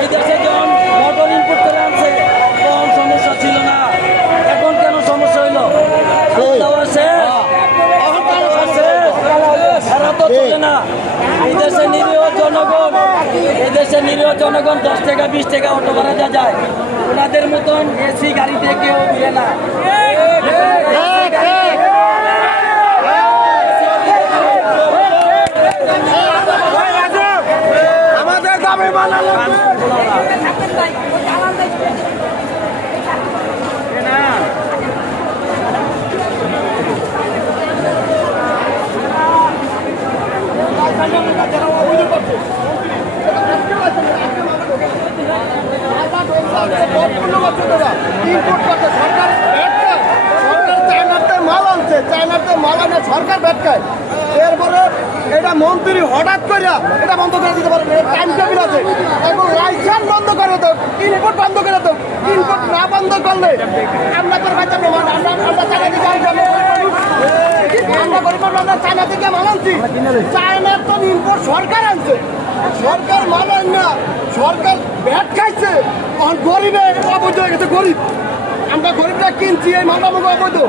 এই দেশে যখন মোটর ইনপুট করে আনছে তখন সমস্যা ছিল না, এখন কেন সমস্যা হইলো? এরা তো চলে না। এই দেশে নিরীহ জনগণ 10 টাকা 20 টাকা অটো ভাড়া যায়, ওনাদের মতন এসি গাড়িতে কেউ ঘুরে না। আমাদের দাবি মানা সরকার ব্যাটকায়। এরপরে এটা মন্ত্রী হঠাৎ করে এটা বন্ধ করে দিতে পারে, টাইম টেবিল আছে। এখন লাইসেন্স বন্ধ করে দাও, ইনপুট বন্ধ করে দাও। ইনপুট না বন্ধ করলে আমরা আমরা চায়না থেকে মাল আনছি। চায়নার তো ইনপুট সরকার আনছে, সরকার মাল আন না, সরকার ব্যাট খাইছে। এখন গরিবে অবৈধ হয়ে গেছে, গরিব আমরা গরিবরা কিনছি এই মালটা মুখ অবৈধ।